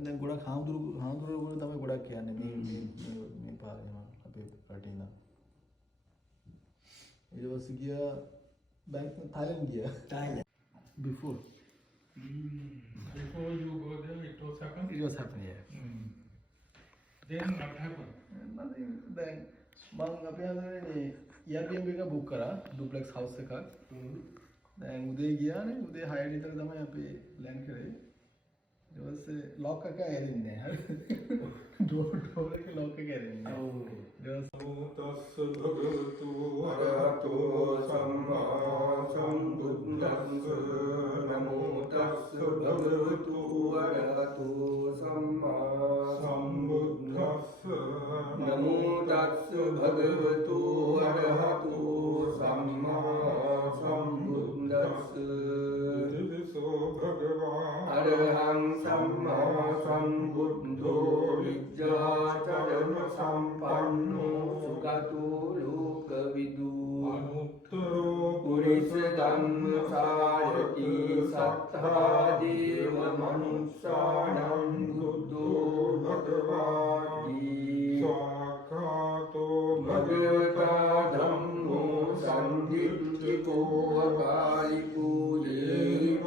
දැන් ගොඩක් හාමුදුරුවෝ තමයි ගොඩක් කියන්නේ මේ පාරේම අපේ රටේ ඉඳන්. ඊට පස්සේ ගියා බැංක් Thailand ගියා. Thailand. Before you go there, it was happened? it was happening, yeah. Then what happened? Nothing. දැන් මම අපේ හඳුනන්නේ Airbnb එක බුක් කරා duplex house එකක්. දැන් උදේ ගියානේ උදේ 6 විතර තමයි අපි ලෑන්ඩ් කරේ. ඊට පස්සේ ලොක් එක ඇරෙන්නේ නැහැ. ඩෝර් එක ලොක් එක ඇරෙන්නේ නැහැ. තස්ස භගවතු අරහතෝ සම්මා සම්බුද්දස්ස නමෝ තස්ස භගවතු අරහතෝ සම්මා සම්බුද්දස්ස නමෝ තස්ස භගවතු අරහතෝ සම්මා සම්බුද්දස්ස අරහං සම්මා සම්බුද්ධෝ විද්‍යාචරණ සම්පන්නෝ සුගතෝ ලෝකවිදු අනුත්තරෝ පුරිස ධම්මසාරති සත්තා දේව මනුස්සානං බුද්ධෝ භගවාති සාඛාතෝ භගවතා ධම්මෝ සම්දිත්තිකෝ අකාලිකෝ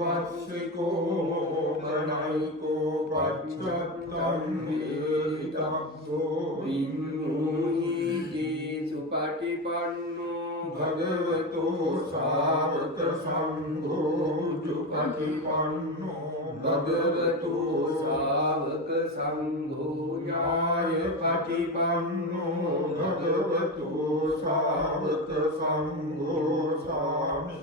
වස්සිකෝ මොකනයිකෝ පච්චත්තං වේතබ්බෝ විඤ්ඤුහි සුපටිපන්නෝ භගවතෝ සාවක සංඝෝ සුපටිපන්නෝ භගවතෝ සාවක සංඝෝ ඥාය පටිපන්නෝ භගවතෝ සාවක සංඝෝ සාමි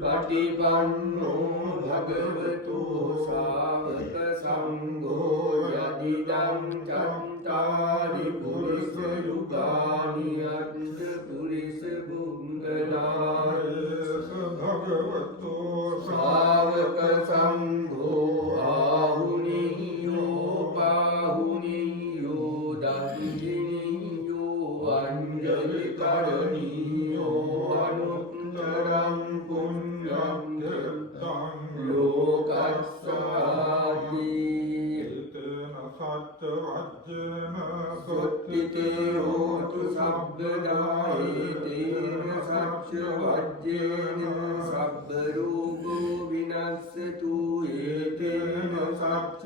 පටිපන්නෝ භගවතු ශාවක සංඝෝ යදිදං චත්තාරි පුරිස යුගානි අත්ථ පුරිස බුද්ධලායස භගවතු ශාවක සංඝෝ ආහුනියෝ පාහුනියෝ දක්ඛිනියෝ අංජලි කරණියෝ අනුත්තරං පුඤ්ඤං ක්ඛත්තං ලෝකස්සාති තේන සත්ත වජ්ජන සොත්තිතේ හෝතු සබ්බදායේ තේන සච්ච වජ්ජේන සබ්බ රූපෝ විනස්සතු ඒතේන සච්ච